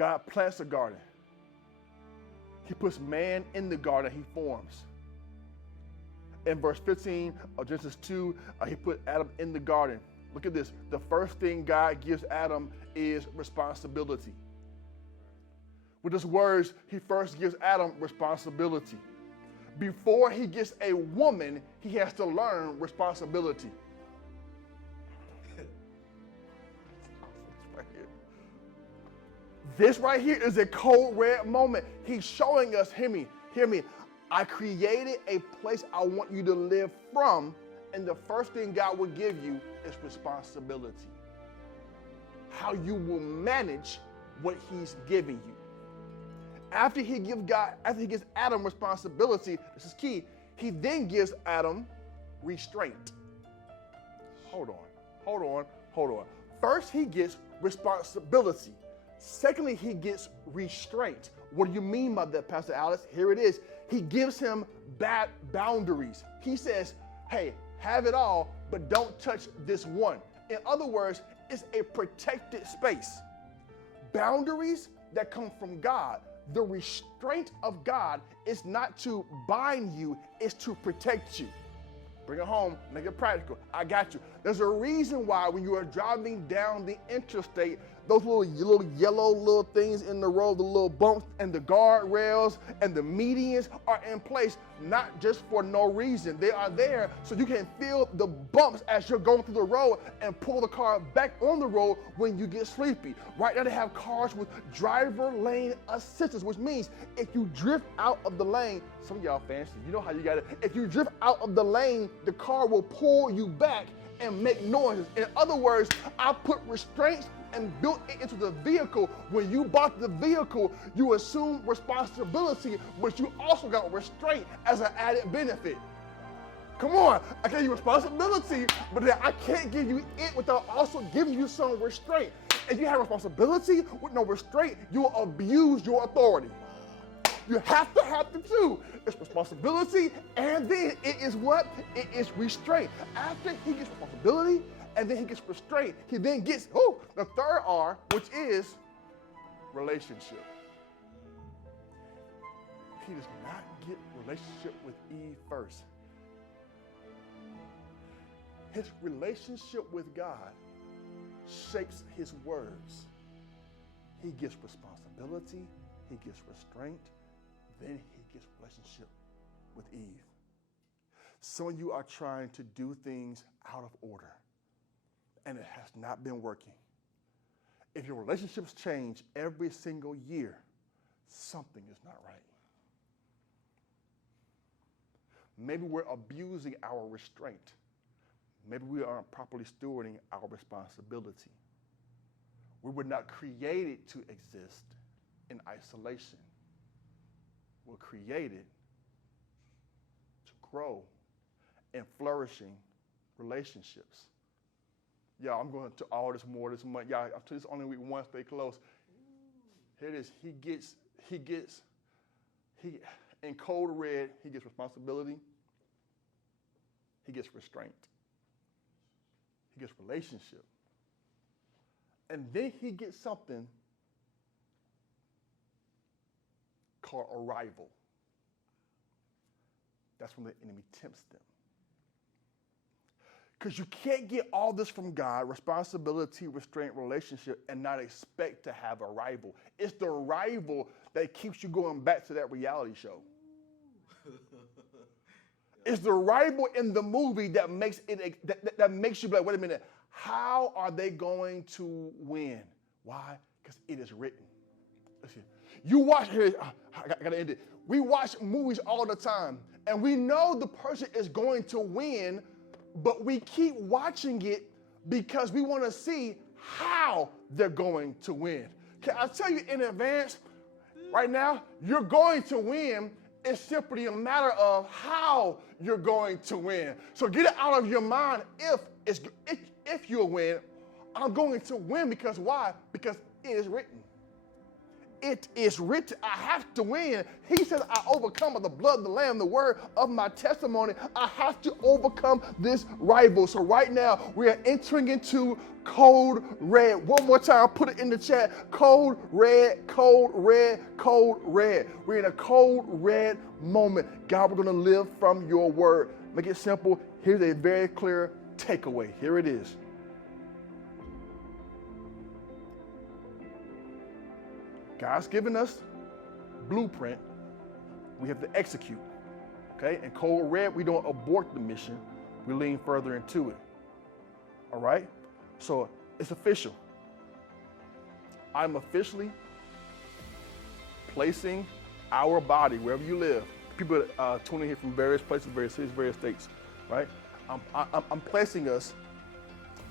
God plants a garden. He puts man in the garden he forms. In verse 15 of Genesis 2, he put Adam in the garden. Look at this. The first thing God gives Adam is responsibility. With his words, he first gives Adam responsibility. Before he gets a woman, he has to learn responsibility. This right here is a code red moment. He's showing us, hear me. I created a place I want you to live from, and the first thing God will give you is responsibility. How you will manage what he's giving you. After he gives Adam responsibility, this is key, he then gives Adam restraint. Hold on. First, he gets responsibility. Secondly, he gets restraint. What do you mean by that, Pastor Alex? Here it is. He gives him bad boundaries. He says, hey, have it all, but don't touch this one. In other words, it's a protected space. Boundaries that come from God. The restraint of God is not to bind you, it's to protect you. Bring it home, make it practical. I got you. There's a reason why when you are driving down the interstate, those little yellow things in the road, the little bumps and the guardrails and the medians are in place, not just for no reason. They are there so you can feel the bumps as you're going through the road and pull the car back on the road when you get sleepy. Right now they have cars with driver lane assistance, which means if you drift out of the lane, some of y'all fancy, you know how you got it. If you drift out of the lane, the car will pull you back and make noises. In other words, I put restraints and built it into the vehicle. When you bought the vehicle, you assume responsibility, but you also got restraint as an added benefit. Come on, I gave you responsibility, but then I can't give you it without also giving you some restraint. If you have responsibility with no restraint, you will abuse your authority. You have to have the two. It's responsibility, and then it is what? It is restraint. After he gets responsibility, and then he gets restraint, he then gets, the third R, which is relationship. He does not get relationship with Eve first. His relationship with God shapes his words. He gets responsibility, he gets restraint, then he gets relationship with Eve. Some of you are trying to do things out of order, and it has not been working. If your relationships change every single year, something is not right. Maybe we're abusing our restraint. Maybe we aren't properly stewarding our responsibility. We were not created to exist in isolation. We're created to grow in flourishing relationships. Y'all, I'm going to all this more this month. Y'all, up to this only week one, stay close. Here it is. He in code red, he gets responsibility. He gets restraint. He gets relationship. And then he gets something called arrival. That's when the enemy tempts them. Because you can't get all this from God, responsibility, restraint, relationship, and not expect to have a rival. It's the rival that keeps you going back to that reality show. It's the rival in the movie that makes it that makes you be like, wait a minute, how are they going to win? Why? Because it is written. Listen, you watch here, I gotta end it. We watch movies all the time, and we know the person is going to win, but we keep watching it because we want to see how they're going to win. Can I tell you in advance, right now, you're going to win. It's simply a matter of how you're going to win. So get it out of your mind if you'll win. I'm going to win because why? Because it is written. it is written. I have to win. He says, I overcome by the blood of the Lamb, the word of my testimony. I have to overcome this rival. So right now, we are entering into code red. One more time, put it in the chat. Code red, code red, code red. We're in a code red moment. God, we're going to live from your word. Make it simple. Here's a very clear takeaway. Here it is. God's given us blueprint. We have to execute. Okay? In code red, we don't abort the mission. We lean further into it. All right? So it's official. I'm officially placing our body wherever you live. People tuning here from various places, various cities, various states, right? I'm placing us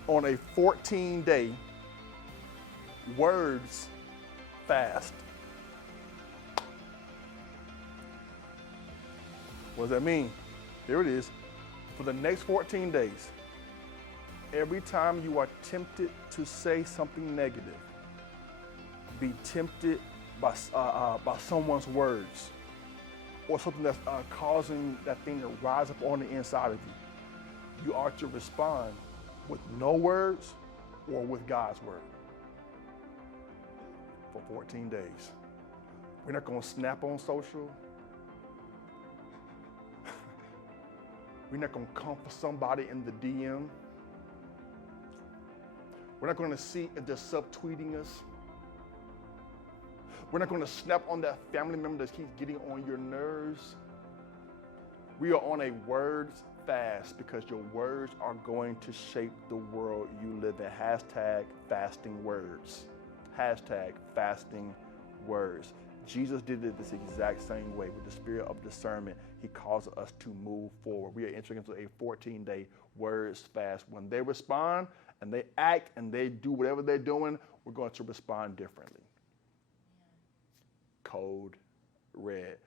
on a 14-day words fast. What does that mean? Here it is. For the next 14 days, every time you are tempted to say something negative, be tempted by someone's words or something that's causing that thing to rise up on the inside of you, you are to respond with no words or with God's word for 14 days. We're not going to snap on social. We're not going to come for somebody in the DM. We're not going to see if they're subtweeting us. We're not going to snap on that family member that keeps getting on your nerves. We are on a words fast because your words are going to shape the world you live in. Hashtag fasting words. Hashtag fasting words. Jesus did it this exact same way with the spirit of discernment. He calls us to move forward. We are entering into a 14-day words fast. When they respond and they act and they do whatever they're doing, we're going to respond differently. Code red.